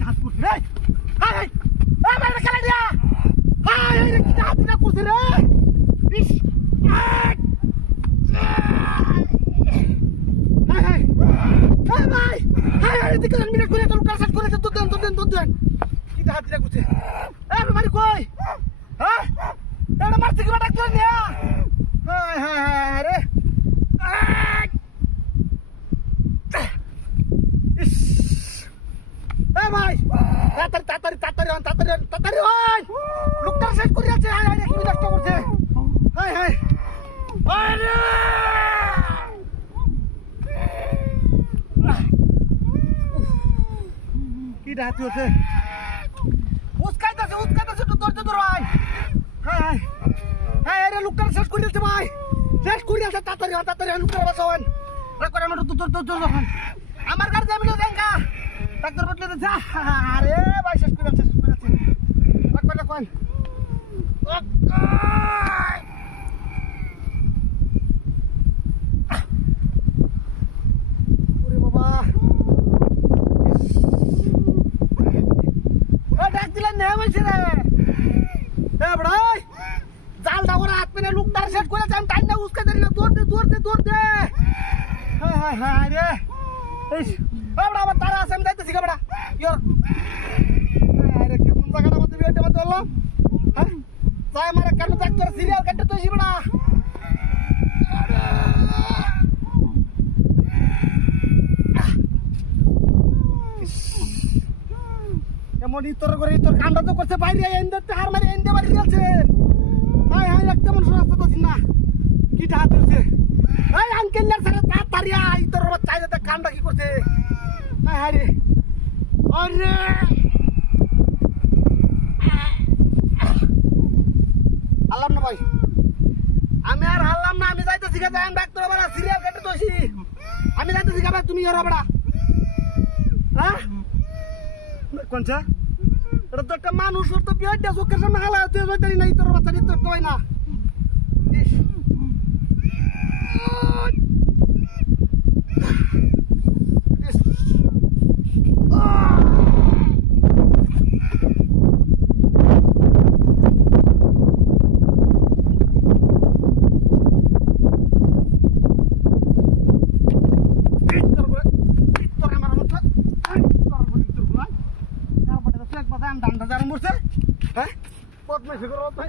হাত করছে রে হাই হাই আমার খেলা দিয়া হাই রে কি হাত না করছে রে ইস হাই হাই হাই ভাই হাই হাই দিকে মিনিট করে তো কাজ করে তো দেন কি হাত না করছে এ মারি কই হ্যাঁ এটা মারতে কি বাটা করে নিয়া হাই হাই হাই রে ইস এ ভাই তাড়াতাড়ি ভাই লোকটা সেট করে আছে হাই হাই কি নষ্ট করছে হাই হাই আরে কি ডাকি হচ্ছে উস্কাইতাছে তো দরজা ধর ভাই হাই হাই হাই আরে লোকটা সেট করে আছে ভাই সেট করে আছে তাড়াতাড়ি লোকটা বাঁচাওন রাখো আমরা তো আমার গাড়ি যাবি না দেখা ডাক্তার বদলে যা আরে ভাই শেষ করে আছে রাখো ওরে বাবা ও ডাক দিলেন না হইছে রে এ বড়াই জাল দাও রাত মেনে লুকদার সেট করে যাম টাইম না উস্কা দেরি না দৌড় দে হায় রে এই বড়া আমার তারা আছে আমি যাইতেছি বড়া ইয়োর আরে কেমন জায়গাটা মধ্যে বিয়েটা মধ্যে হলো হ্যাঁ যাই আমার কেন ডাক্তার সিরিয়াল কাটতে তো বড়া এমন ইতর কান্ডা তো করছে বাইরে এনতে হার মারি এনতে বাড়ি গেছে হাই হাই একদম রাস্তা তো না কি হাত হচ্ছে এই আঙ্কেল না স্যার তাড়াতাড়ি ইতর বাচ্চা যাতে কান্ডা কি করছে হাই হাই রে আরে আল্লাহ না ভাই আমি আর হারলাম না আমি যাইতেছি গা যাই ডাক্তার বড়া সিরিয়াল কাটতে তোছি আমি যাইতেছি গা ভাই তুমি ইয়র বড়া হ্যাঁ কোনটা এটা তো একটা মানুষ ওর তো বিয়ারটা চোখের সামনে হালা তুই যাইতারি না তোর বাচ্চা নিতে কই না ইস হ্যাঁ বদমাইশি করো ভাই